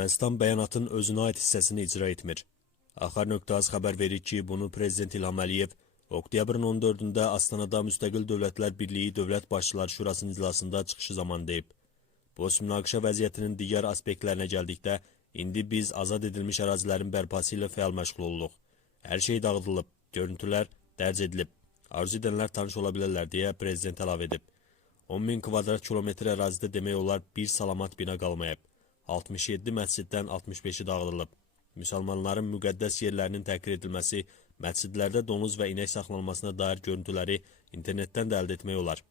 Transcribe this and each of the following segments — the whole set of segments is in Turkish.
Ermənistan bəyanatın özünə aid hissəsini icra etmir. Axar.az xəbər verir ki, bunu Prezident İlham Əliyev oktyabrın 14-də Astanada Müstəqil Dövlətlər Birliyi Dövlət Başçıları Şurasının iclasında çıxışı zamanı deyib. Post-münaqişə vəziyyətinin digər aspektlərinə gəldikdə, indi biz azad edilmiş ərazilərin bərpası ilə fəal məşğul olduq. Hər şey dağıdılıb, görüntülər dərc edilib. Arzu edənlər tanış ola bilərlər deyə prezident əlavə edib. 10 min kvadrat kilometr ərazidə demək olar bir salamat bina qalmayıb. 67 məsciddən 65-i dağıdılıb. Müsəlmanların müqəddəs yerlərinin təhqir edilməsi, məscidlərdə donuz və inək saxlanılmasına dair görüntüləri internetdən də əldə etmək olar.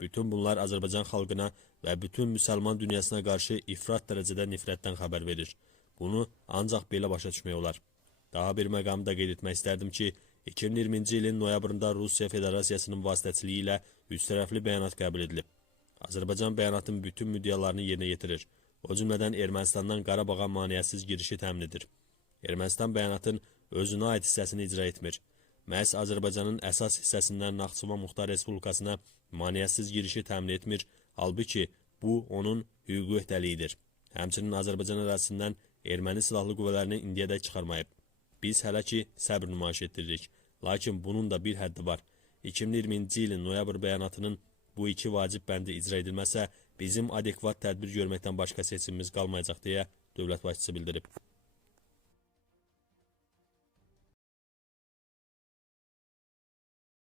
Bütün bunlar Azərbaycan xalqına və bütün müsəlman dünyasına qarşı ifrat dərəcədə nifrətdən xəbər verir. Bunu ancaq belə başa düşmək olar. Daha bir məqamda qeyd etmək istərdim ki, 2020-ci ilin noyabrında Rusiya Federasiyasının vasitəçiliyi ilə üçtərəfli bəyanat qəbul edilib. Azərbaycan bəyanatın bütün müddialarını yerinə yetirir. O cümlədən Ermənistandan Qarabağa maneəsiz girişi təmin edir. Ermənistan bəyanatın özünə aid hissəsini icra etmir. Məhz Azərbaycanın əsas hissəsindən Naxçıvan Muxtar Respublikasına maneəsiz girişi təmin etmir, halbuki bu onun hüquqi öhdəliyidir. Həmçinin Azərbaycan ərazisindən erməni silahlı qüvvələrini indiyədək çıxarmayıb. Biz hələ ki səbr nümayiş etdiririk. Lakin bunun da bir həddi var. 2020-ci ilin noyabr bəyanatının bu iki vacib bəndi icra edilməsə, bizim adekvat tədbir görməkdən başqa seçimimiz qalmayacaq deyə dövlət başçısı bildirib.